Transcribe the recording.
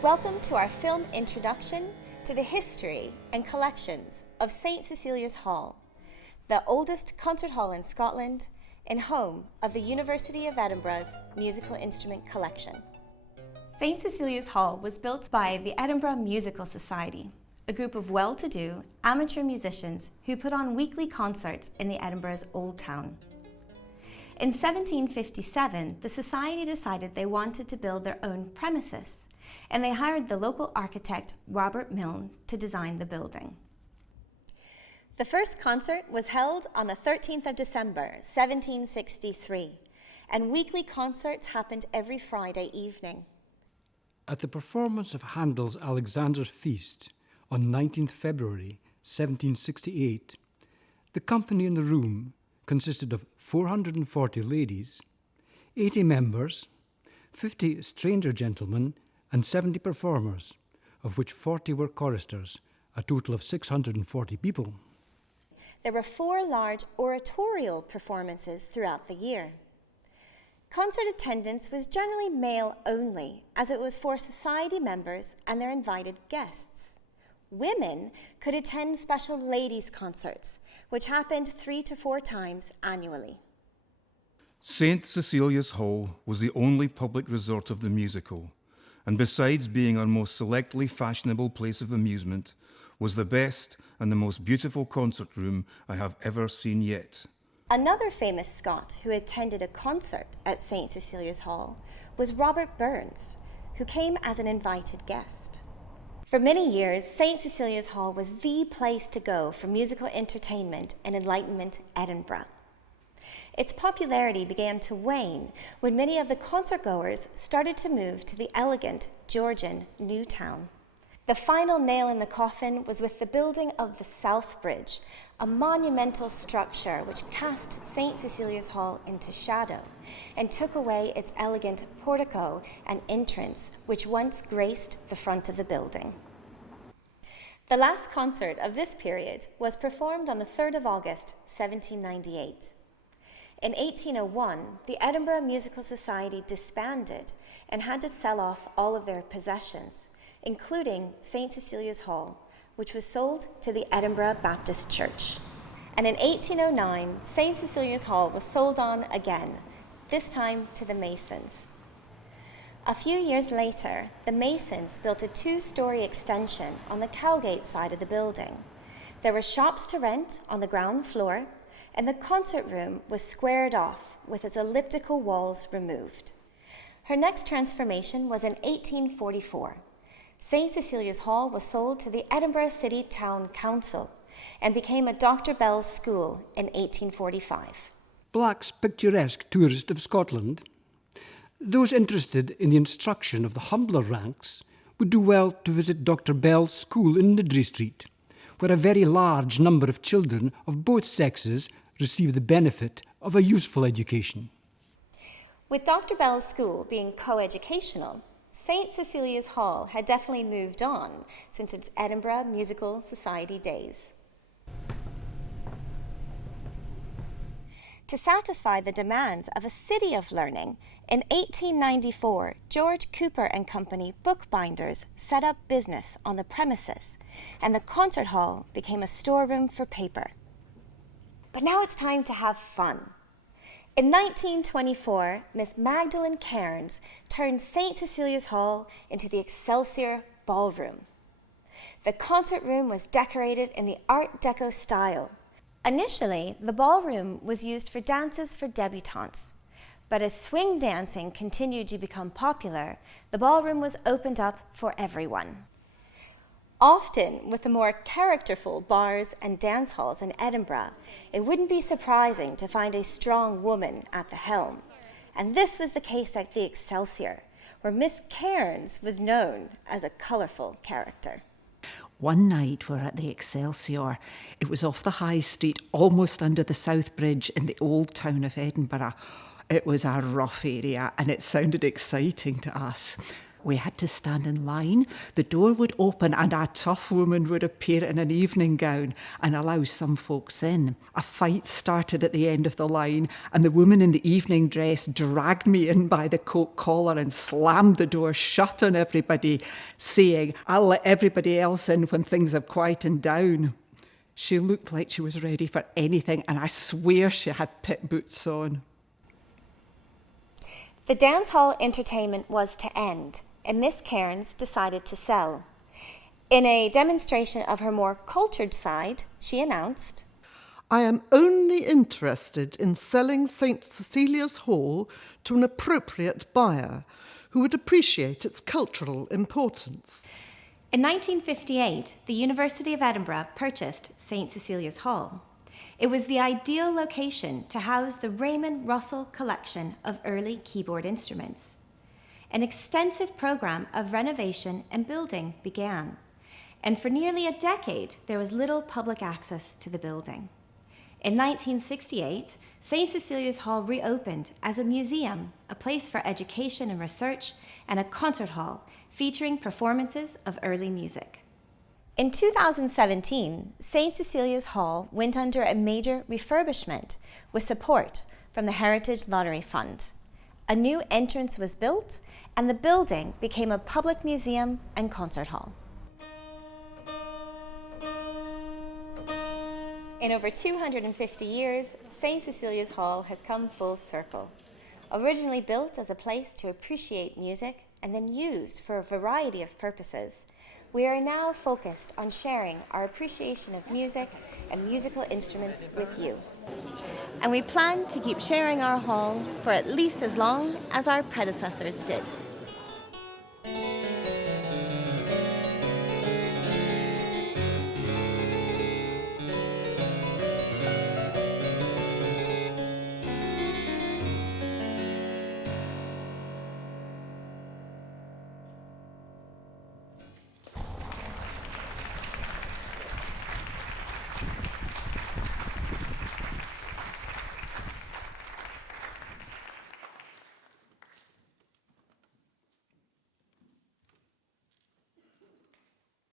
Welcome to our film introduction to the history and collections of St. Cecilia's Hall, the oldest concert hall in Scotland and home of the University of Edinburgh's musical instrument collection. St. Cecilia's Hall was built by the Edinburgh Musical Society, a group of well-to-do amateur musicians who put on weekly concerts in the Edinburgh's Old Town. In 1757, the Society decided they wanted to build their own premises, and they hired the local architect Robert Milne to design the building. The first concert was held on the 13th of December, 1763, and weekly concerts happened every Friday evening. At the performance of Handel's Alexander's Feast on 19th February 1768, the company in the room consisted of 440 ladies, 80 members, 50 stranger gentlemen, and 70 performers, of which 40 were choristers, a total of 640 people. There were 4 large oratorial performances throughout the year. Concert attendance was generally male only, as it was for society members and their invited guests. Women could attend special ladies' concerts, which happened 3 to 4 times annually. St. Cecilia's Hall was the only public resort of the musical, and besides being our most selectly fashionable place of amusement, was the best and the most beautiful concert room I have ever seen yet. Another famous Scot who attended a concert at St. Cecilia's Hall was Robert Burns, who came as an invited guest. For many years, St. Cecilia's Hall was the place to go for musical entertainment in Enlightenment Edinburgh. Its popularity began to wane when many of the concertgoers started to move to the elegant Georgian New Town. The final nail in the coffin was with the building of the South Bridge, a monumental structure which cast St. Cecilia's Hall into shadow and took away its elegant portico and entrance, which once graced the front of the building. The last concert of this period was performed on the 3rd of August, 1798. In 1801, the Edinburgh Musical Society disbanded and had to sell off all of their possessions, including St. Cecilia's Hall, which was sold to the Edinburgh Baptist Church. And in 1809, St. Cecilia's Hall was sold on again, this time to the Masons. A few years later, the Masons built a 2-story extension on the Cowgate side of the building. There were shops to rent on the ground floor, and the concert room was squared off with its elliptical walls removed. Her next transformation was in 1844. St. Cecilia's Hall was sold to the Edinburgh City Town Council and became a Dr. Bell's School in 1845. Black's Picturesque Tourist of Scotland. Those interested in the instruction of the humbler ranks would do well to visit Dr. Bell's School in Niddry Street, where a very large number of children of both sexes receive the benefit of a useful education. With Dr. Bell's School being co-educational, St. Cecilia's Hall had definitely moved on since its Edinburgh Musical Society days. To satisfy the demands of a city of learning, in 1894, George Cooper and Company bookbinders set up business on the premises, and the concert hall became a storeroom for paper. But now it's time to have fun. In 1924, Miss Magdalene Cairns turned St. Cecilia's Hall into the Excelsior ballroom. The concert room was decorated in the Art Deco style. Initially, the ballroom was used for dances for debutantes, but as swing dancing continued to become popular, the ballroom was opened up for everyone. Often, with the more characterful bars and dance halls in Edinburgh, it wouldn't be surprising to find a strong woman at the helm. And this was the case at the Excelsior, where Miss Cairns was known as a colourful character. One night we're at the Excelsior. It was off the high street, almost under the South Bridge in the old town of Edinburgh. It was a rough area and it sounded exciting to us. We had to stand in line. The door would open and a tough woman would appear in an evening gown and allow some folks in. A fight started at the end of the line and the woman in the evening dress dragged me in by the coat collar and slammed the door shut on everybody, saying, "I'll let everybody else in when things have quietened down." She looked like she was ready for anything, and I swear she had pit boots on. The dance hall entertainment was to end, and Miss Cairns decided to sell. In a demonstration of her more cultured side, she announced, "I am only interested in selling St. Cecilia's Hall to an appropriate buyer who would appreciate its cultural importance." In 1958, the University of Edinburgh purchased St. Cecilia's Hall. It was the ideal location to house the Raymond Russell collection of early keyboard instruments. An extensive program of renovation and building began, and for nearly a decade there was little public access to the building. In 1968, St. Cecilia's Hall reopened as a museum, a place for education and research, and a concert hall featuring performances of early music. In 2017, St. Cecilia's Hall went under a major refurbishment with support from the Heritage Lottery Fund. A new entrance was built, and the building became a public museum and concert hall. In over 250 years, St. Cecilia's Hall has come full circle. Originally built as a place to appreciate music and then used for a variety of purposes, we are now focused on sharing our appreciation of music and musical instruments with you. And we plan to keep sharing our hall for at least as long as our predecessors did.